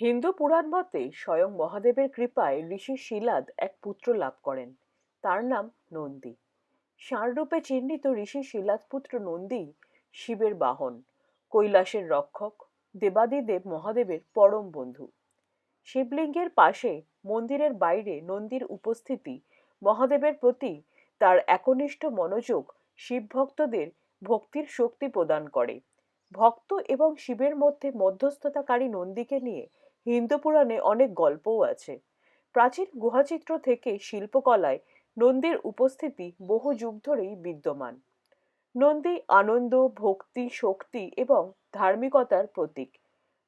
হিন্দু পুরাণ মতে স্বয়ং মহাদেবের কৃপায় ঋষি শিলাদ এক পুত্র লাভ করেন। তার নাম নন্দী। ষাঁড়রূপে চিহ্নিত ঋষি শিলাদ পুত্র নন্দী শিবের বাহন, কৈলাসের রক্ষক, দেবাদিদেব মহাদেবের পরম বন্ধু। শিবলিঙ্গের পাশে মন্দিরের বাইরে নন্দীর উপস্থিতি, মহাদেবের প্রতি তার একনিষ্ঠ মনোযোগ শিব ভক্তদের ভক্তির শক্তি প্রদান করে। ভক্ত এবং শিবের মধ্যে মধ্যস্থতাকারী নন্দীকে নিয়ে হিন্দু পুরাণে অনেক গল্পও আছে। প্রাচীন গুহাচিত্র থেকে শিল্পকলায় নন্দীর উপস্থিতি বহু যুগ ধরেই বিদ্যমান। নন্দী আনন্দ, ভক্তি, শক্তি এবং ধার্মিকতার প্রতীক।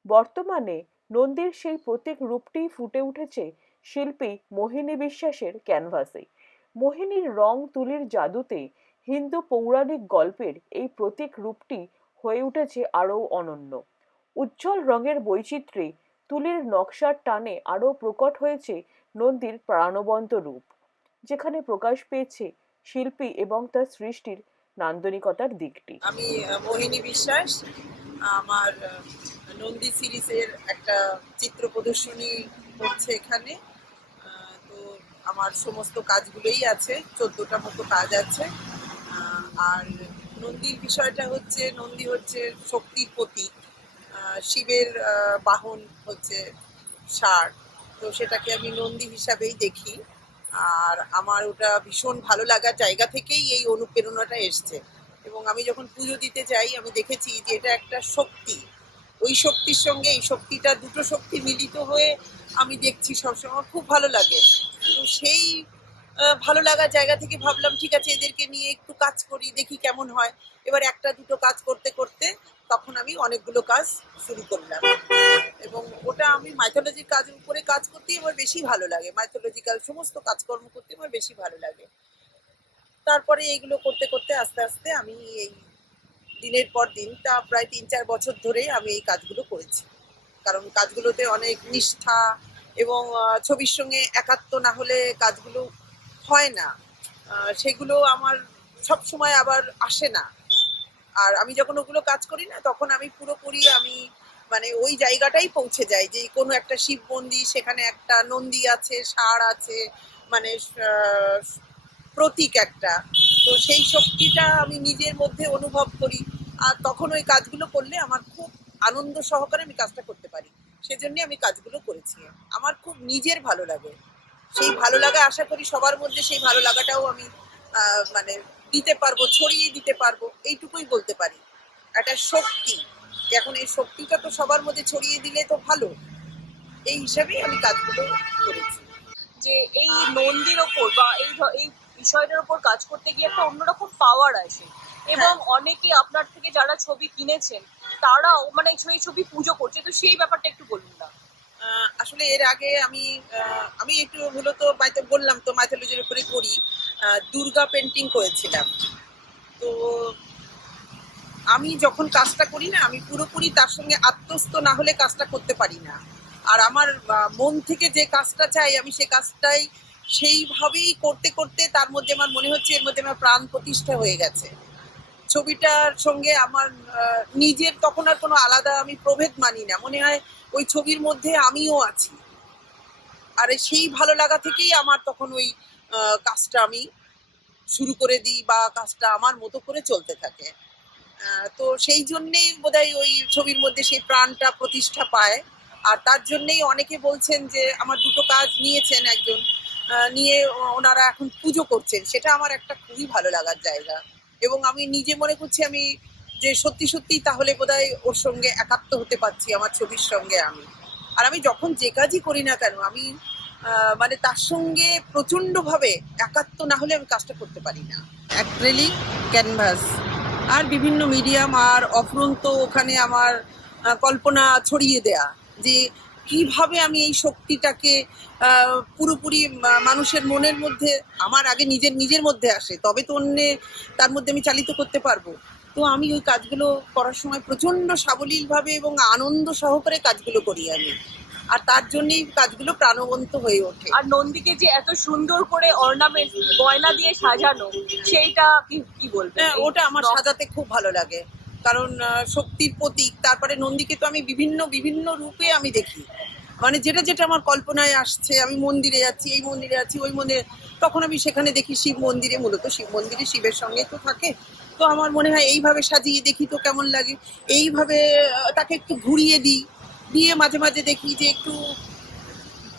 বর্তমানে নন্দীর সেই প্রতীক রূপটিই ফুটে উঠেছে শিল্পী মোহিনী বিশ্বাসের ক্যানভাসে। মোহিনীর রং তুলির জাদুতে হিন্দু পৌরাণিক গল্পের এই প্রতীক রূপটি হয়ে উঠেছে আরও অনন্য। উজ্জ্বল রঙের বৈচিত্র্যে তুলির নকশার টানে আরও প্রকট হয়েছে নন্দীর প্রাণবন্ত রূপ, যেখানে প্রকাশ পেয়েছে শিল্পী এবং তার সৃষ্টির নান্দনিকতার দিকটি। আমি মোহিনী বিশ্বাস, আমার নন্দী সিরিজের একটা চিত্র প্রদর্শনী হচ্ছে এখানে। তো আমার সমস্ত কাজগুলোই আছে, চোদ্দটা মতো কাজ আছে। আর নন্দীর বিষয়টা হচ্ছে, নন্দী হচ্ছে শক্তির প্রতীক শিবের বাহন হচ্ছে ষাঁড় তো সেটাকে আমি নন্দী হিসাবেই দেখি। আর আমার ওটা ভীষণ ভালো লাগা জায়গা থেকেই এই অনুপ্রেরণাটা এসছে। এবং আমি যখন পুজো দিতে যাই, আমি দেখেছি যে এটা একটা শক্তি। ওই শক্তির সঙ্গে এই শক্তিটা, দুটো শক্তি মিলিত হয়ে আমি দেখছি সবসময় খুব ভালো লাগে। তো সেই ভালো লাগার জায়গা থেকে ভাবলাম, ঠিক আছে, এদেরকে নিয়ে একটু কাজ করি, দেখি কেমন হয়। এবার একটা, দুটো কাজ করতে করতে তখন আমি অনেকগুলো কাজ শুরু করলাম। এবং ওটা আমি মাইথোলজির কাজ, উপরে কাজ করতে আমার বেশি ভালো লাগে। মাইথোলজিক্যাল সমস্ত কাজকর্ম করতে আমার বেশি ভালো লাগে। তারপরে এইগুলো করতে করতে আস্তে আস্তে আমি এই দিনের পর দিন, তা প্রায় তিন চার বছর ধরে আমি এই কাজগুলো করেছি। কারণ কাজগুলোতে অনেক নিষ্ঠা এবং ছবির সঙ্গে একাত্ম না হলে কাজগুলো হয় না। সেগুলো আমার সব সময় আবার আসে না। আর আমি যখন ওগুলো কাজ করি না, তখন আমি পুরোপুরি আমি মানে ওই জায়গাটাই পৌঁছে যাই যে কোনো একটা শিব মন্দির সেখানে একটা নন্দী আছে, ষাঁড় আছে মানে প্রতীক একটা। তো সেই শক্তিটা আমি নিজের মধ্যে অনুভব করি। আর তখন ওই কাজগুলো করলে আমার খুব আনন্দ সহকারে আমি কাজটা করতে পারি। সেজন্য আমি কাজগুলো করেছি। আমার খুব নিজের ভালো লাগে। সেই ভালো লাগা আশা করি সবার মধ্যে সেই ভালো লাগাটাও আমি মানে দিতে পারব ছড়িয়ে দিতে পারব এইটুকুই বলতে পারি। একটা শক্তি এখন এই শক্তিটা তো সবার মধ্যে ছড়িয়ে দিলে তো ভালো। এই হিসাবেই আমি কাজগুলো করেছি। যে এই নন্দীর ওপর বা এই এই বিষয়টার ওপর কাজ করতে গিয়ে একটা অন্যরকম পাওয়ার আসে। এবং অনেকে আপনার থেকে যারা ছবি কিনেছেন তারাও মানে সেই ছবি পুজো করছে তো সেই ব্যাপারটা একটু বলুন। আসলে এর আগে আমি আমি একটু মূলত মাইথ- বললাম তো মাইথোলজির উপরে করি দুর্গা পেন্টিং করেছিলাম। তো আমি যখন কাজটা করি না, আমি পুরোপুরি তার সঙ্গে আত্মস্থ না হলে কাজটা করতে পারি না। আর আমার মন থেকে যে কাজটা চাই, আমি সে কাজটাই সেইভাবেই করতে করতে তার মধ্যে আমার মনে হচ্ছে, এর মধ্যে আমার প্রাণ প্রতিষ্ঠা হয়ে গেছে। ছবিটার সঙ্গে আমার নিজের তখন আর কোনো আলাদা আমি প্রভেদ মানি না। মনে হয় ওই ছবির মধ্যে আমিও আছি। আর সেই ভালো লাগা থেকেই আমার তখন ওই কাজটা আমি শুরু করে দিই বা কাজটা আমার মতো করে চলতে থাকে। তো সেই জন্যেই বোধহয় ওই ছবির মধ্যে সেই প্রাণটা প্রতিষ্ঠা পায়। আর তার জন্যেই অনেকে বলছেন যে, আমার দুটো কাজ নিয়েছেন একজন নিয়ে ওনারা এখন পুজো করছেন। সেটা আমার একটা খুবই ভালো লাগার জায়গা। এবং আমি নিজে মনে করছি আমি যে সত্যি সত্যি তাহলে বোধহয় ওর সঙ্গে একাত্ম হতে পারছি, আমার ছবির সঙ্গে আমি। আর আমি যখন যে কাজই করি না কেন, আমি মানে তার সঙ্গে প্রচণ্ডভাবে একাত্ম না হলে আমি কাজটা করতে পারি না। Acrylic canvas. আর বিভিন্ন মিডিয়াম আর অফরন্ত ওখানে আমার কল্পনা ছড়িয়ে দেয়া যে কীভাবে আমি এই শক্তিটাকে পুরোপুরি মানুষের মনের মধ্যে, আমার আগে নিজের নিজের মধ্যে আসে, তবে তো অন্য তার মধ্যে আমি চালিত করতে পারব। তো আমি ওই কাজগুলো করার সময় প্রচণ্ড সাবলীলভাবে এবং আনন্দ সহকারে কাজগুলো করি আমি। আর তার জন্যই কাজগুলো প্রাণবন্ত হয়ে ওঠে। আর নন্দীকে যে এত সুন্দর করে অর্নামেন্ট গয়না দিয়ে সাজানো সেইটা কি কি হ্যাঁ ওটা আমার সাজাতে খুব ভালো লাগে। কারণ শক্তির প্রতীক তারপরে নন্দীকে তো আমি বিভিন্ন বিভিন্ন রূপে আমি দেখি। মানে যেটা যেটা আমার কল্পনায় আসছে আমি মন্দিরে যাচ্ছি এই মন্দিরে যাচ্ছি ওই মন্দিরে তখন আমি সেখানে দেখি শিব মন্দিরে মূলত শিব মন্দিরে শিবের সঙ্গে তো থাকে। তো আমার মনে হয় এইভাবে সাজিয়ে দেখি তো কেমন লাগে। এইভাবে তাকে একটু ঘুরিয়ে দিই। দিয়ে মাঝে মাঝে দেখি যে একটু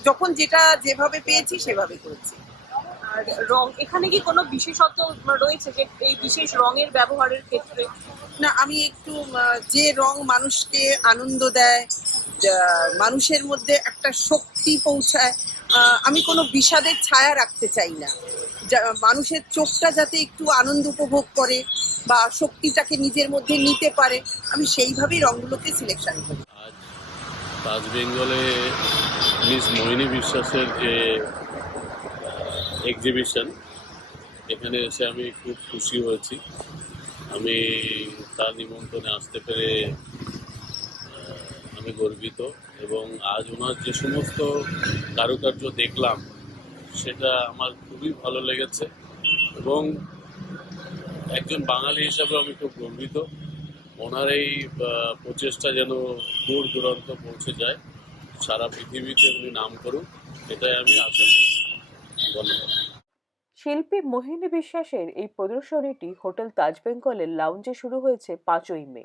যখন যেটা যেভাবে পেয়েছি সেভাবে করেছি। আর রং এখানে কি কোনো বিশেষত্ব রয়েছে যে এই বিশেষ রঙের ব্যবহারের ক্ষেত্রে? না আমি একটু যে রং মানুষকে আনন্দ দেয় মানুষের মধ্যে একটা শক্তি পৌঁছায় আমি কোনো বিষাদের ছায়া রাখতে চাই না। মানুষের চোখটা যাতে একটু আনন্দ উপভোগ করে বা শক্তিটাকে নিজের মধ্যে নিতে পারে, আমি সেইভাবেই রংগুলোকে সিলেকশন করি। আজ তাজ বেঙ্গলে মিস মোহিনী বিশ্বাসের যে এক্সিবিশন এখানে এসে আমি খুব খুশি হয়েছি। আমি তার নিমন্ত্রণে আসতে পেরে আমি গর্বিত এবং আজ ওনার যে সমস্ত কারুকার্য দেখলাম সেটা আমার খুবই ভালো লেগেছে এবং একজন বাঙালি হিসাবে আমি খুব গর্বিত। ওনার এই প্রচেষ্টা যেন দূর দূরান্ত পৌঁছে যায়, সারা পৃথিবীতে উনি নাম করুন, এটাই আমি আশা করি। ধন্যবাদ। শিল্পী মোহিনী বিশ্বাসের এই প্রদর্শনীটি হোটেল তাজ বেঙ্গলের লাউঞ্জে শুরু হয়েছে পাঁচই মে,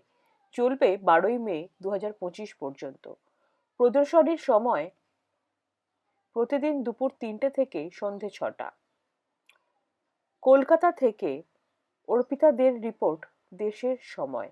চলবে বারোই মে দু হাজার পঁচিশ পর্যন্ত। প্রদর্শনীর সময় প্রতিদিন দুপুর তিনটে থেকে সন্ধে ছটা। কলকাতা থেকে অর্পিতা দের রিপোর্ট দেশের সময়।